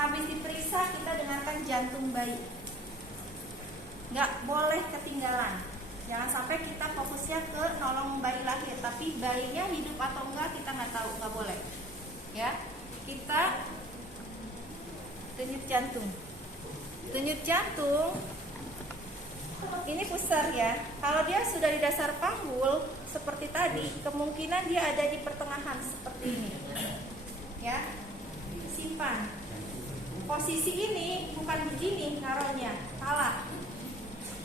Habis diperiksa kita dengarkan jantung bayi. Nggak boleh ketinggalan. Jangan sampai kita fokusnya ke nolong bayi lahir, tapi bayinya hidup atau enggak kita nggak tahu, nggak boleh. Ya, kita denyut jantung. Denyut jantung ini pusar ya. Kalau dia sudah di dasar panggul seperti tadi, kemungkinan dia ada di pertengahan seperti ini. Ya, simpan. Posisi ini bukan begini naruhnya, salah.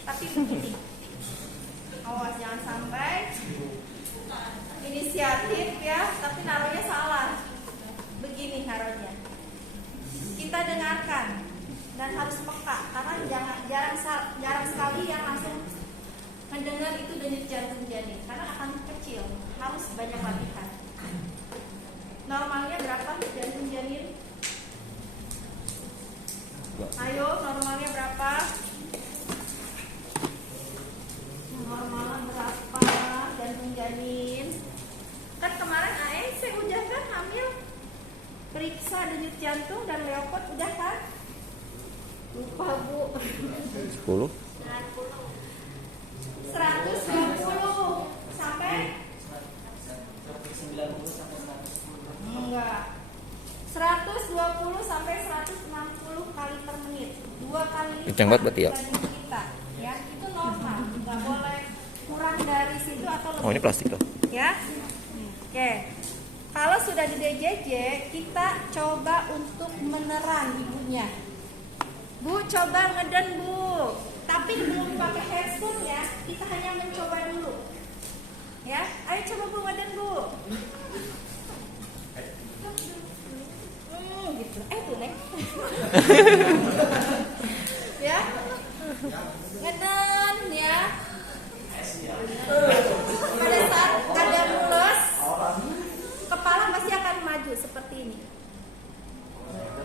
Tapi begini. Awas jangan sampai inisiatif ya, tapi naruhnya salah. Begini naruhnya. Kita dengarkan dan harus peka karena jarang sekali yang langsung mendengar itu denyut jantung janin karena akan kecil, harus banyak latihan. Normalnya berapa jantung janin? Ayo, normalnya berapa? Normalnya berapa jantung janin? Kan kemarin AEC udah kan hamil, periksa denyut jantung dan leopard udah kan? Lupa Bu. 10 120 sampai 120 sampai 160 kali per menit. 2 kali kencang banget berarti ya? Kita, ya itu normal, nggak boleh kurang dari situ atau lebih. Oh ini plastik tuh. Ya, oke. Kalau sudah di DJJ, kita coba untuk meneran ibunya. Bu, coba ngeden Bu. Tapi belum pakai headphone ya, kita hanya mencoba dulu. Ya, ayo coba Bu ngeden Bu. Gitu. Tuh Nek. Ya, ngeden ya. Pada saat ada mules, kepala pasti akan maju seperti ini.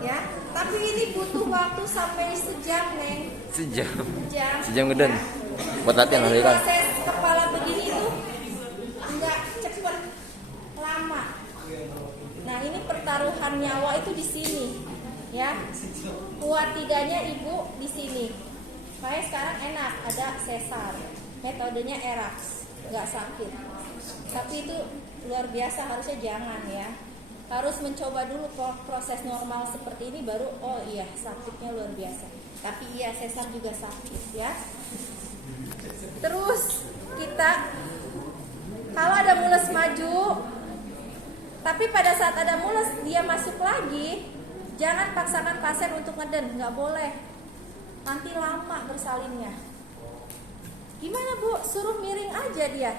Ya, tapi ini butuh waktu sampai sejam, Neng. Sejam ngeden. Ya. Buat latihan Jadi hari kan. proses kepala begini tuh nggak cepet, lama. Nah, ini pertaruhan nyawa itu di sini, ya. Kuat tiganya ibu di sini. Makanya sekarang enak ada sesar. Metodenya ERAX, nggak sakit. Tapi itu luar biasa, harusnya jangan ya. Harus mencoba dulu proses normal seperti ini baru oh iya sakitnya luar biasa. Tapi iya sesar juga sakit ya. Terus kita kalau ada mules maju, tapi pada saat ada mules dia masuk lagi, jangan paksakan pasien untuk ngeden, nggak boleh. Nanti lama bersalinnya. Gimana Bu? Suruh miring aja dia.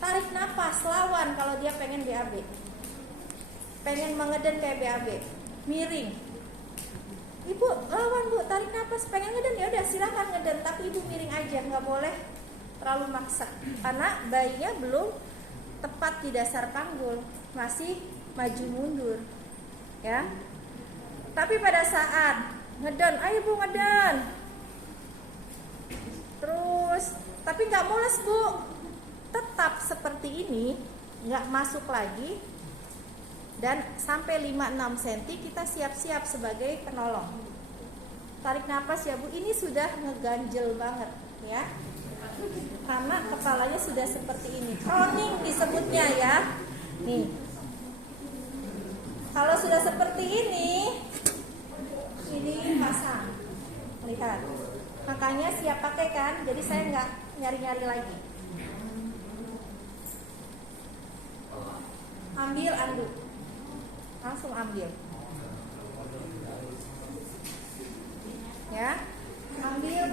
Tarik napas, lawan kalau dia pengen BAB. Pengen mengeden kayak BAB, miring. Ibu lawan Bu, tarik nafas, pengen ngeden ya udah silakan ngeden, tapi ibu miring aja, nggak boleh terlalu maksa. Karena bayinya belum tepat di dasar panggul, masih maju mundur, ya. Tapi pada saat ngeden, ayo Bu ngeden. Terus, tapi nggak mules Bu, tetap seperti ini, nggak masuk lagi. Dan sampai 5-6 cm kita siap-siap sebagai penolong. Tarik nafas ya Bu, ini sudah ngeganjel banget ya. Karena kepalanya sudah seperti ini. Proning disebutnya ya. Nih. Kalau sudah seperti ini pasang. Lihat. Makanya siap pakai kan, jadi saya nggak nyari-nyari lagi. Ambil anduk. Langsung ambil ya, ambil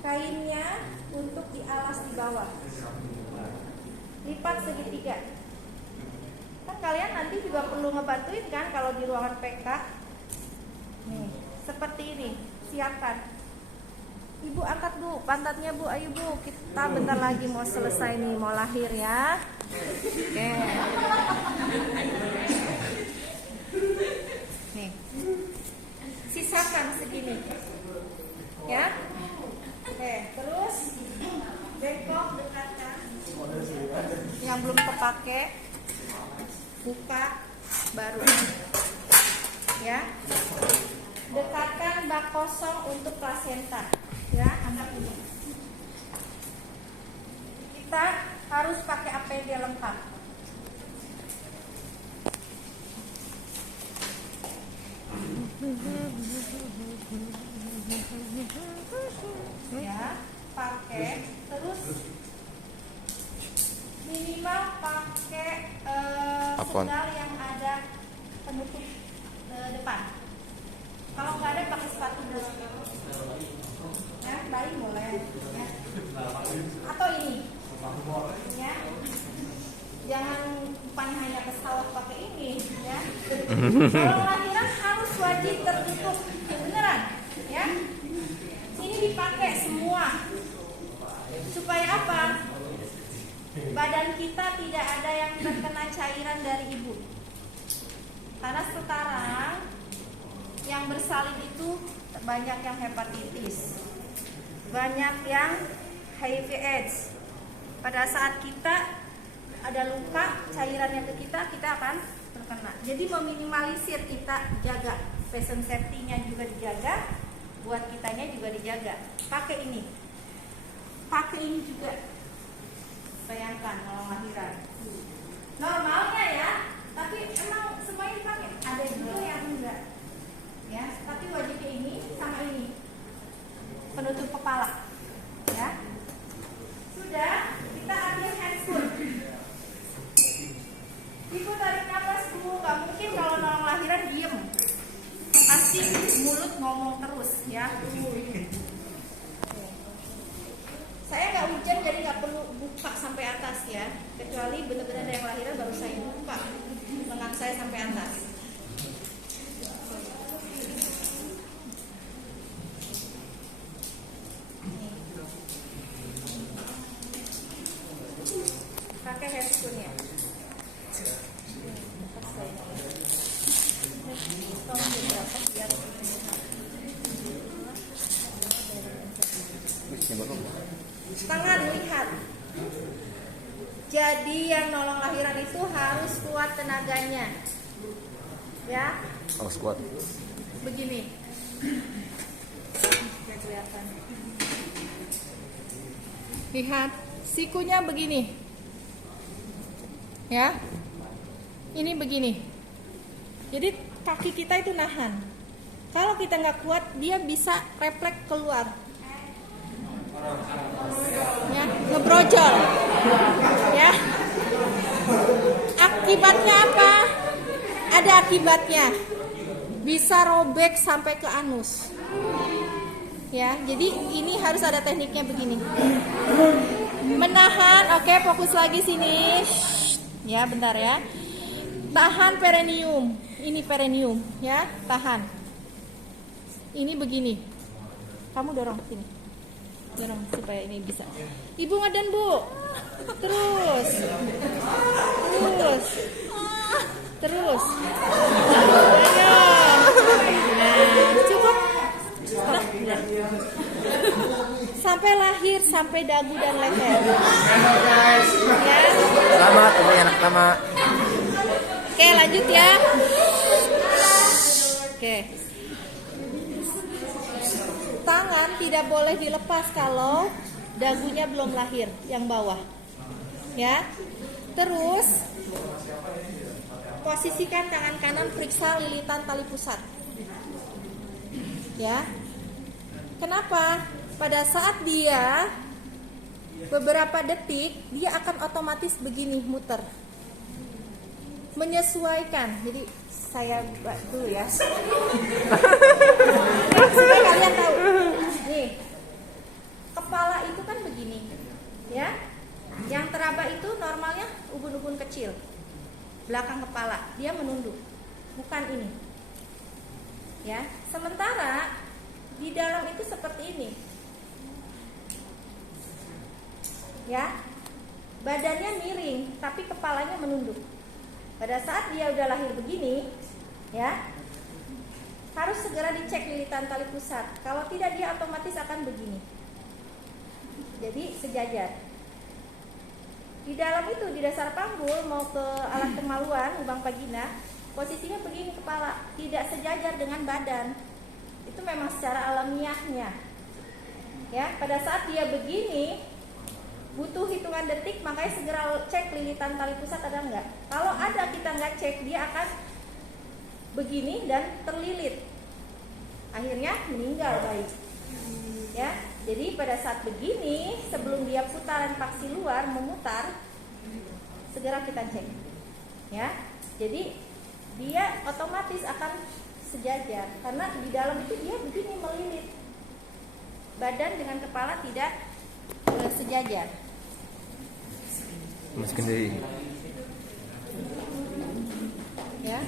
kainnya untuk dialas di bawah, lipat segitiga. Kan kalian nanti juga perlu ngebantuin kan kalau di ruangan PK. Nih seperti ini, siapkan. Ibu angkat Bu pantatnya Bu, ayo Bu, kita bentar lagi mau selesai nih, mau lahir ya. Oke. Nih. Sisakan segini. Ya. Oke, terus bengkok dekatkan. Yang belum kepake buka baru. ya. Dekatkan bak kosong untuk plasenta, ya anak ini. Kita harus pakai APD lengkap. Ya, pakai terus minimal pakai sendal yang ada penutup depan. Kalau nggak ada pakai sepatu dulu. Ya, bayi boleh. Ya. Atau ini. Ya. Jangan bukan hanya ke sawah pakai ini, ya. Kalau lahiran harus wajib tertutup, beneran, ya. Ini dipakai semua. Supaya apa? Badan kita tidak ada yang terkena cairan dari ibu. Karena sekarang yang bersalin itu banyak yang hepatitis, banyak yang HIV/AIDS. Pada saat kita ada luka, cairan yang ke kita akan terkena. Jadi meminimalisir, kita jaga patient safety-nya juga dijaga, buat kitanya juga dijaga. Pakai ini juga. Bayangkan kalau lahiran. Normalnya ya, tapi emang semuanya dipakai. Ada juga yang enggak. Ya, tapi wajibnya ini sama ini. Penutup kepala. Ya. Sudah, kita ambil handphone. Ibu tarik nafas dulu, nggak mungkin kalau nolong lahiran diem. Pasti mulut ngomong terus ya. Saya nggak hujan jadi nggak perlu buka sampai atas ya. Kecuali benar-benar ada yang lahiran baru saya buka lengan saya sampai atas. Pakai handphone ya. Tangan lihat. Jadi yang nolong lahiran itu harus kuat tenaganya. Ya. Harus kuat. Begini. Nggak kelihatan. Lihat, sikunya begini. Ya. Ini begini. Jadi kaki kita itu nahan. Kalau kita nggak kuat, dia bisa refleks keluar. Ya, ngebrojol. Ya. Akibatnya apa? Ada akibatnya. Bisa robek sampai ke anus. Ya, jadi ini harus ada tekniknya begini. Menahan, oke, fokus lagi sini. Ya, bentar ya. Tahan perineum. Ini perineum, ya, tahan. Ini begini. Kamu dorong sini. Dorong supaya ini bisa. Ibu ngeden, Bu. Terus. Terus. Ayo. Nah, cukup. Stop. Sampai lahir, sampai dagu dan leher. Ya. Selamat, anak pertama. Oke, lanjut ya. Oke. Tangan tidak boleh dilepas kalau dagunya belum lahir, yang bawah. Ya. Terus posisikan tangan kanan, periksa lilitan tali pusat. Ya. Kenapa? Pada saat dia beberapa detik, dia akan otomatis begini muter. Menyesuaikan. Jadi saya buat dulu ya. Supaya kalian tahu. Nih. Kepala itu kan begini. Ya. Yang teraba itu normalnya ubun-ubun kecil. Belakang kepala, dia menunduk. Bukan ini. Ya. Sementara di dalam itu seperti ini. Ya. Badannya miring, tapi kepalanya menunduk. Pada saat dia udah lahir begini, ya, harus segera dicek lilitan tali pusat. Kalau tidak, dia otomatis akan begini. Jadi sejajar. Di dalam itu, di dasar panggul mau ke alat kemaluan, lubang vagina, posisinya begini kepala, tidak sejajar dengan badan. Itu memang secara alamiahnya. Ya, pada saat dia begini butuh hitungan detik, makanya segera cek lilitan tali pusat ada enggak. Kalau ada kita nggak cek, dia akan begini dan terlilit. Akhirnya meninggal bayi. Ya, jadi pada saat begini sebelum dia putaran paksi luar memutar, segera kita cek. Ya, jadi dia otomatis akan sejajar karena di dalam itu dia begini melilit. Badan dengan kepala tidak sejajar. Masukin diri. Ya.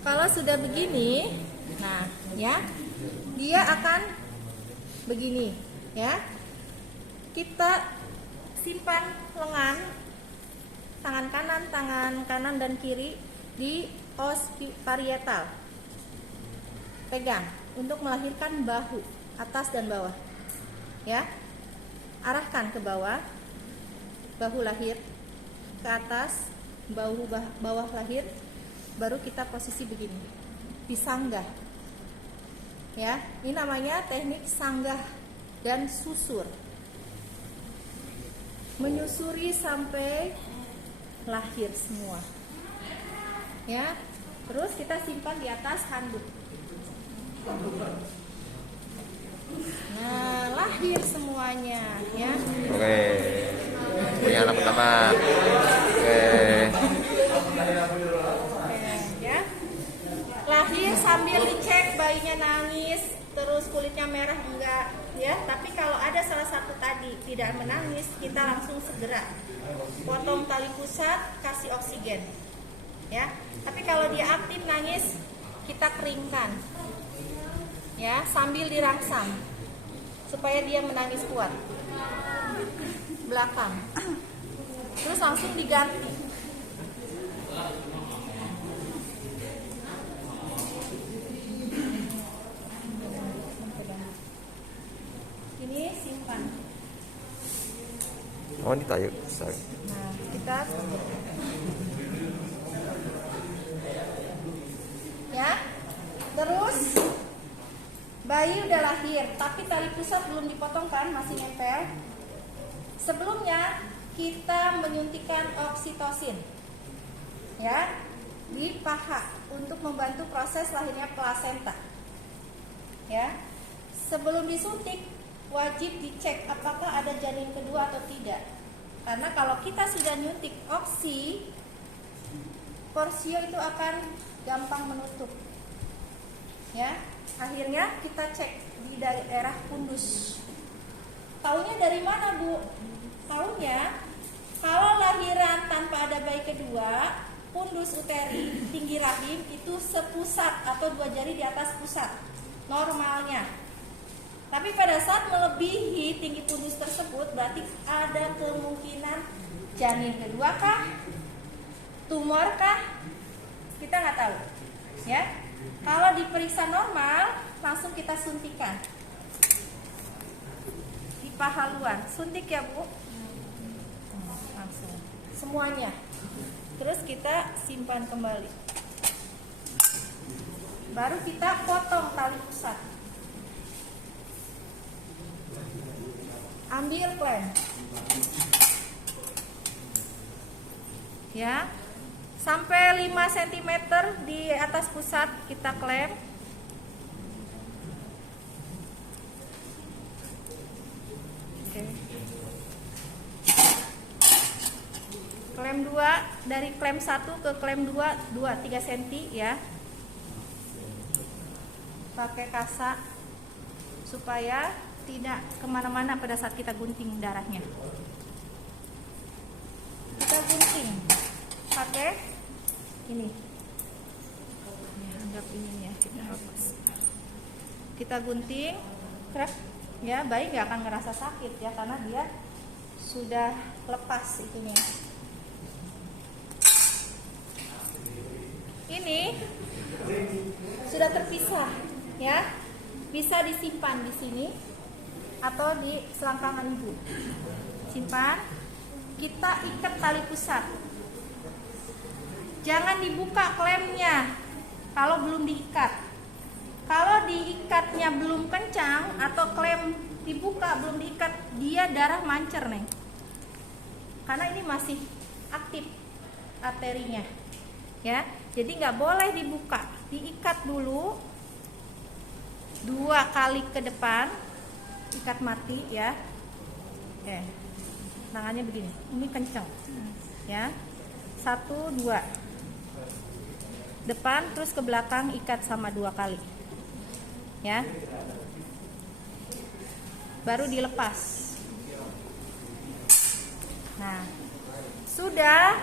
Kalau sudah begini, nah, ya, dia akan begini, ya. Kita simpan lengan, tangan kanan dan kiri di os parietal. Pegang untuk melahirkan bahu atas dan bawah. Ya. Arahkan ke bawah. Bahu lahir ke atas, bawah lahir. Baru kita posisi begini. Disanggah. Ya, ini namanya teknik sanggah dan susur. Menyusuri sampai lahir semua. Ya. Terus kita simpan di atas handuk. Nah, lahir semuanya, ya. Oke. Punya anak pertama. Oke. Ya. Lahir sambil dicek bayinya nangis, terus kulitnya merah enggak, ya. Tapi kalau ada salah satu tadi tidak menangis, kita langsung segera potong tali pusat, kasih oksigen. Ya. Tapi kalau dia aktif nangis, kita keringkan. Ya, sambil dirangsang supaya dia menangis kuat. Belakang. Terus langsung diganti. Ini simpan. Oh, ini tayo. Sorry. Nah, kita ya. Terus bayi udah lahir, tapi tali pusat belum dipotong kan, masih nempel. Sebelumnya kita menyuntikkan oksitosin, ya, di paha untuk membantu proses lahirnya plasenta. Ya, sebelum disuntik wajib dicek apakah ada janin kedua atau tidak. Karena kalau kita sudah nyuntik oksi, porsio itu akan gampang menutup. Ya. Akhirnya kita cek di daerah fundus. Taunya dari mana, Bu? Taunya kalau lahiran tanpa ada bayi kedua, fundus uteri tinggi rahim itu sepusat atau 2 jari di atas pusat normalnya. Tapi pada saat melebihi tinggi fundus tersebut, berarti ada kemungkinan janin kedua kah? Tumor kah? Kita nggak tahu. Ya. Kalau diperiksa normal, langsung kita suntikan di paha luar. Suntik ya, Bu. Langsung semuanya. Terus kita simpan kembali. Baru kita potong tali pusat. Ambil klem. Ya. Sampai 5 cm di atas pusat kita klem. Oke. Klem 2, dari klem 1 ke klem 2, 3 cm ya. Pakai kasa supaya tidak kemana-mana pada saat kita gunting darahnya. Kita gunting pakai ini ya, anggap ini ya, kita lepas, kita gunting krek ya, bayi nggak akan ngerasa sakit ya karena dia sudah lepas itunya. Ini sudah terpisah ya, bisa disimpan di sini atau di selangkangan ibu. Simpan, kita ikat tali pusat. jangan dibuka klemnya kalau belum diikat. Kalau diikatnya belum kencang atau klem dibuka belum diikat, dia darah mancer nih. Karena ini masih aktif arterinya, ya. Jadi nggak boleh dibuka, diikat dulu 2 kali ke depan, ikat mati ya. Tangannya begini, ini kencang, ya. 1, 2, depan terus ke belakang ikat sama 2 kali. Ya, baru dilepas. Nah, sudah.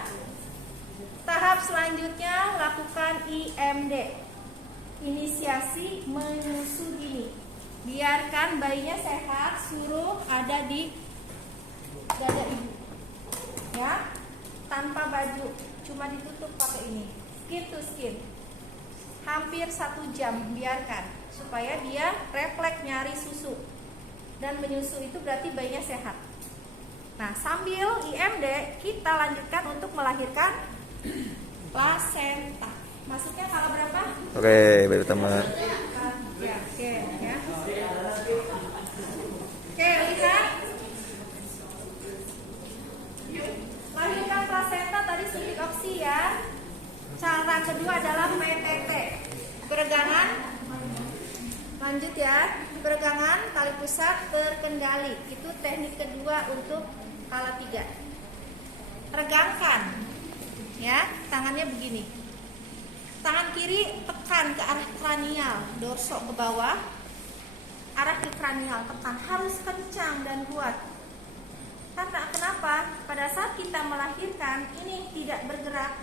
Tahap selanjutnya lakukan IMD, inisiasi menyusu dini. Biarkan bayinya sehat, suruh ada di dada ibu, ya, tanpa baju, cuma ditutup pakai ini, skin to skin, hampir 1 jam biarkan, supaya dia refleks nyari susu dan menyusu. Itu berarti bayinya sehat. Nah, sambil IMD kita lanjutkan untuk melahirkan plasenta. Masuknya tanggal berapa? Oke, baik pertama. Ya, ya. Oke, lihat. Lahirkan plasenta tadi suntik oksi ya. Cara kedua adalah PTT. Peregangan. Lanjut ya. Peregangan tali pusat terkendali. Itu teknik kedua untuk kala 3. Regangkan. Ya, tangannya begini. Tangan kiri tekan ke arah kranial, dorsok ke bawah, arah ke kranial, tekan, harus kencang dan kuat. Karena kenapa? Pada saat kita melahirkan ini tidak bergerak,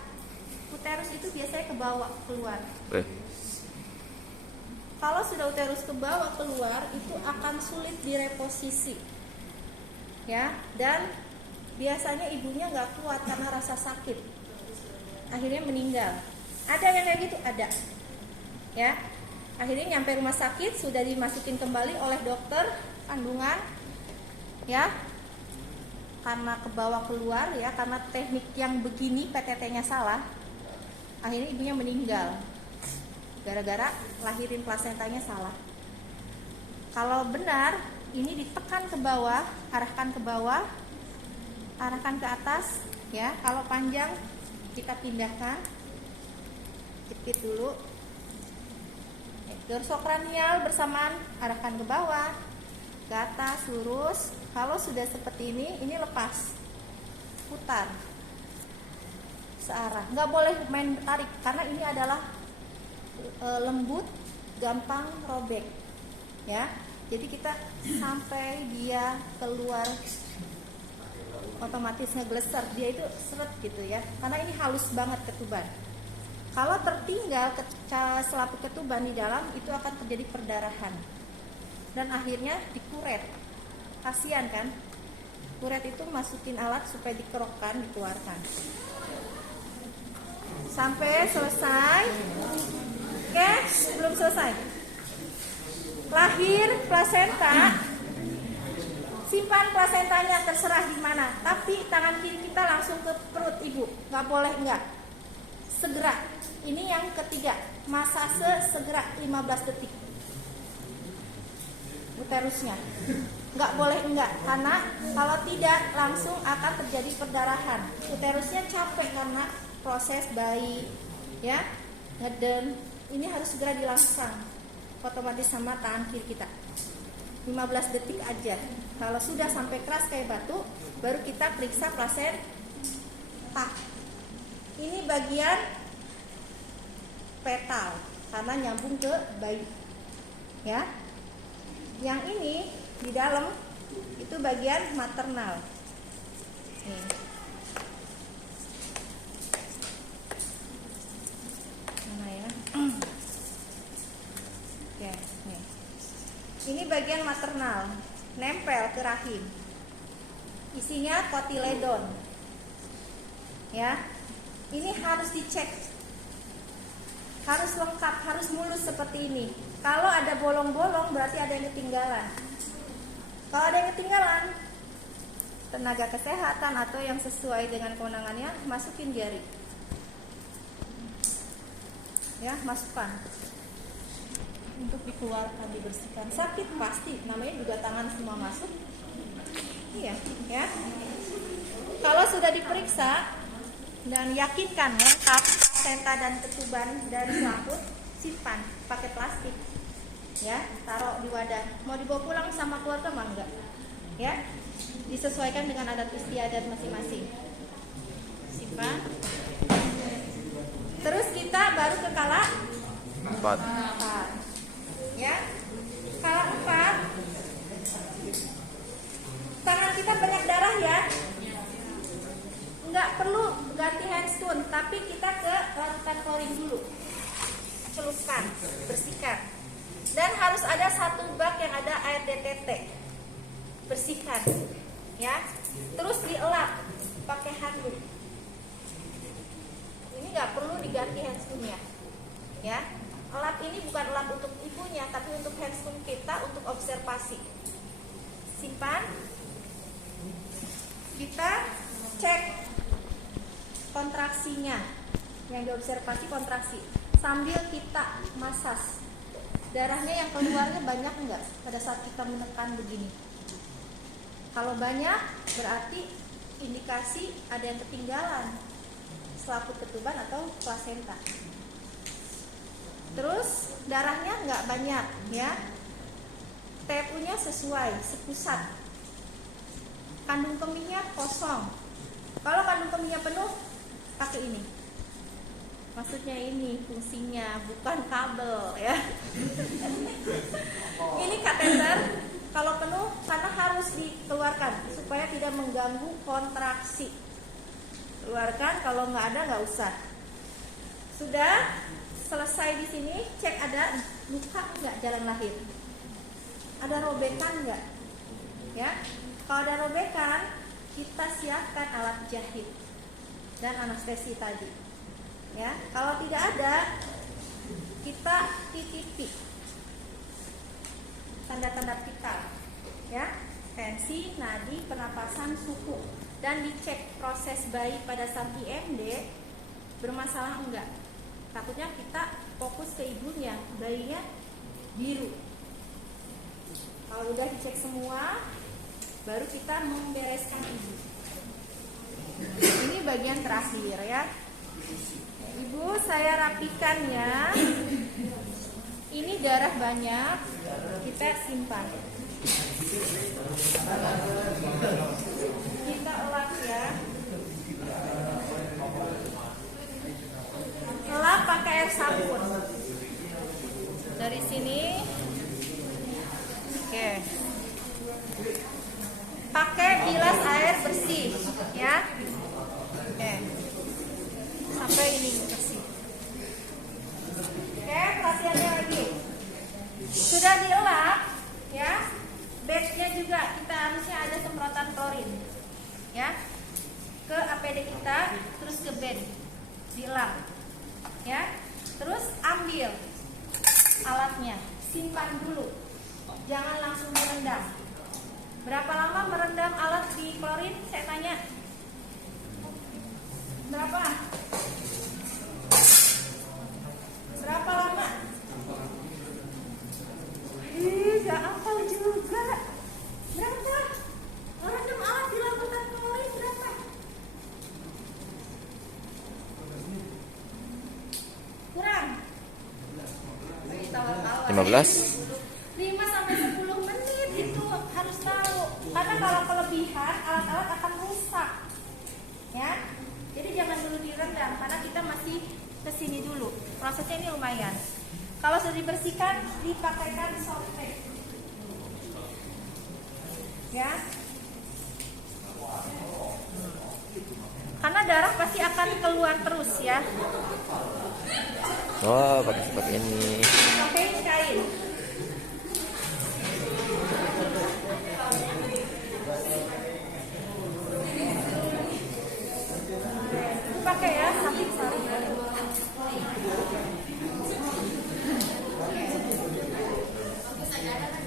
uterus itu biasanya ke bawah keluar. Kalau sudah uterus ke bawah keluar, itu akan sulit direposisi, ya. Dan biasanya ibunya nggak kuat karena rasa sakit, akhirnya meninggal. Ada yang kayak gitu, ada, ya. Akhirnya nyampe rumah sakit sudah dimasukin kembali oleh dokter kandungan, ya, karena ke bawah keluar, ya, karena teknik yang begini PTT-nya salah. Akhirnya ibunya meninggal gara-gara lahirin plasentanya salah. Kalau benar, ini ditekan ke bawah, arahkan ke bawah, arahkan ke atas, ya. Kalau panjang kita pindahkan, jepit dulu, dorsokranial bersamaan, arahkan ke bawah, ke atas, lurus. Kalau sudah seperti ini lepas, putar searah. Nggak boleh main tarik karena ini adalah lembut, gampang robek, ya. Jadi kita sampai dia keluar otomatis ngegleser, dia itu seret gitu ya, karena ini halus banget ketuban. Kalau tertinggal selaput ketuban di dalam, itu akan terjadi perdarahan dan akhirnya dikuret. Kasian kan? Kuret itu masukin alat supaya dikerokkan, dikeluarkan sampai selesai. Oke, belum selesai. Lahir plasenta, simpan plasentanya terserah di mana, tapi tangan kiri kita langsung ke perut ibu, nggak boleh enggak. Segera. Ini yang ketiga, masase segera 15 detik. Uterusnya nggak boleh enggak, karena kalau tidak langsung akan terjadi perdarahan. Uterusnya capek karena proses bayi, ya, ngeden. Ini harus segera dilangsang, otomatis sama tangan kiri kita. 15 detik aja. Kalau sudah sampai keras kayak batu, baru kita periksa plasenta. Ini bagian fetal karena nyambung ke bayi, ya. Yang ini di dalam itu bagian maternal. Nih. Mana ya? Oke, nih. Ini bagian maternal, nempel ke rahim. Isinya kotiledon. Ya. Ini harus dicek. Harus lengkap, harus mulus seperti ini. Kalau ada bolong-bolong berarti ada yang ketinggalan. Kalau ada yang ketinggalan, tenaga kesehatan atau yang sesuai dengan kewenangannya masukin jari. Ya, masukkan untuk dikeluarkan, dibersihkan. Sakit pasti, namanya juga tangan semua masuk. Iya, ya. Kalau sudah diperiksa dan yakinkan lengkap plasenta dan ketuban dari selaput, simpan pakai plastik. Ya, taruh di wadah. Mau dibawa pulang sama keluarga mah enggak? Ya, disesuaikan dengan adat istiadat masing-masing. Simpan. Terus kita baru ke kala 4. ya. Kala 4, tangan kita banyak darah ya. Nggak perlu ganti handstone, tapi kita ke larutan klorin dulu. Celupkan, bersihkan. Dan harus ada satu bak yang ada air DTT. Bersihkan. Ya. Terus dielap pakai handuk. Ini nggak perlu diganti handstone-nya. Ya. Elap ini bukan elap untuk ibunya, tapi untuk handstone kita untuk observasi. Simpan. Kita cek kontraksinya. Yang diobservasi kontraksi. Sambil kita masas. Darahnya yang keluarnya banyak enggak pada saat kita menekan begini? Kalau banyak berarti indikasi ada yang ketinggalan, selaput ketuban atau plasenta. Terus darahnya enggak banyak ya. TFU-nya sesuai, sepusat. Kandung kemihnya kosong. Kalau kandung kemihnya penuh, pakai ini. Maksudnya ini fungsinya, bukan kabel ya. Ini kateter kalau penuh karena harus dikeluarkan supaya tidak mengganggu kontraksi. Keluarkan, kalau nggak ada nggak usah. Sudah selesai di sini, cek ada luka nggak jalan lahir. Ada robekan nggak? Ya, kalau ada robekan, kita siapkan alat jahit dan anestesi tadi. Ya, kalau tidak ada, kita titipi tanda-tanda vital, ya, tensi, nadi, pernapasan, suhu, dan dicek proses bayi pada saat IMD bermasalah enggak. Takutnya kita fokus ke ibunya, bayinya biru. Kalau udah dicek semua, baru kita membereskan ibu. Ini bagian terakhir ya. Ibu, saya rapikan ya. Ini darah banyak, kita simpan. Kita elap ya. Elap pakai air sabun. Dari sini. Oke. Pakai bilas air bersih ya. Oke. Sampai ini bersih. Oke, perhatiannya lagi. Sudah dielap, ya. Bednya juga kita harusnya ada semprotan klorin, ya. Ke APD kita, terus ke bed, dielap, ya. Terus ambil alatnya, simpan dulu, jangan langsung direndam. Berapa lama merendam alat di klorin? Saya tanya. Berapa? Berapa lama? Gak hafal juga. Berapa? Merendam alat di larutan klorin berapa? Kurang? 15. 5 sampai 10 menit itu harus tahu. Karena kalau kelebihan alat-alat akan rusak. Ya. Jadi jangan dulu direndam karena kita masih kesini dulu. Prosesnya ini lumayan. Kalau sudah dibersihkan, dipakaikan softpack. Ya. Karena darah pasti akan keluar terus ya. Oh, pakai seperti ini. Pakai kain. Pakai ya, samping sari.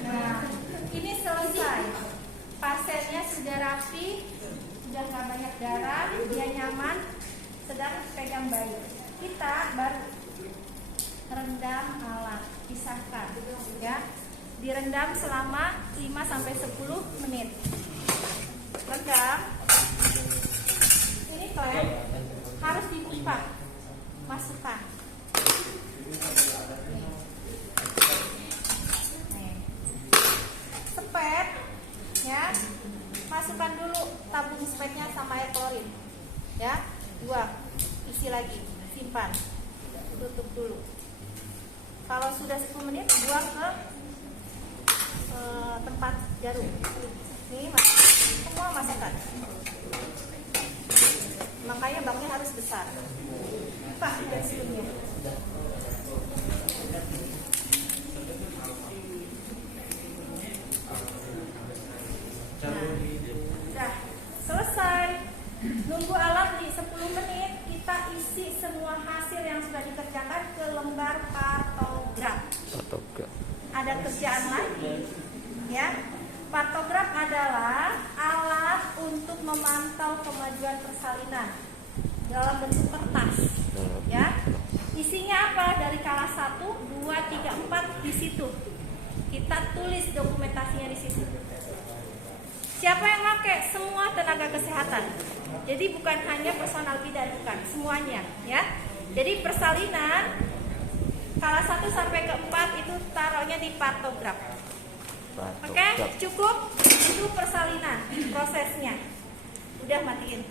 Nah, ini selesai. Pasiennya sudah rapi, sudah nggak banyak darah, dia nyaman, sedang pegang bayi. Kita baru rendam alat, pisahkan ya. Direndam selama 5 sampai 10 menit. Rendam. Ini klem harus dibuka. Masukkan. Nih. Sepet ya. Masukkan dulu tabung spetnya sama air klorin. Ya, buang, isi lagi, simpan, tutup dulu. Kalau sudah 10 menit, buang ke tempat jarum. Nih, semua masukkan. Makanya baknya harus besar. Pak, dan sebelumnya. Nah, selesai. Nunggu alat di 10 menit, kita isi semua hasil yang sudah dikerjakan ke lembar partograf. Ada kerjaan lagi, ya. Partograf adalah alat untuk memantau kemajuan persalinan dalam bentuk kertas, ya. Isinya apa? Dari kelas 1, 2, 3, 4 di situ. Kita tulis dokumentasinya di situ. Siapa yang pakai? Semua tenaga kesehatan. Jadi bukan hanya personal bidan, bukan, semuanya, ya. Jadi persalinan kelas 1 sampai ke 4 itu taruhnya di partograf. Oke, cukup. Itu persalinan prosesnya. Udah matiin.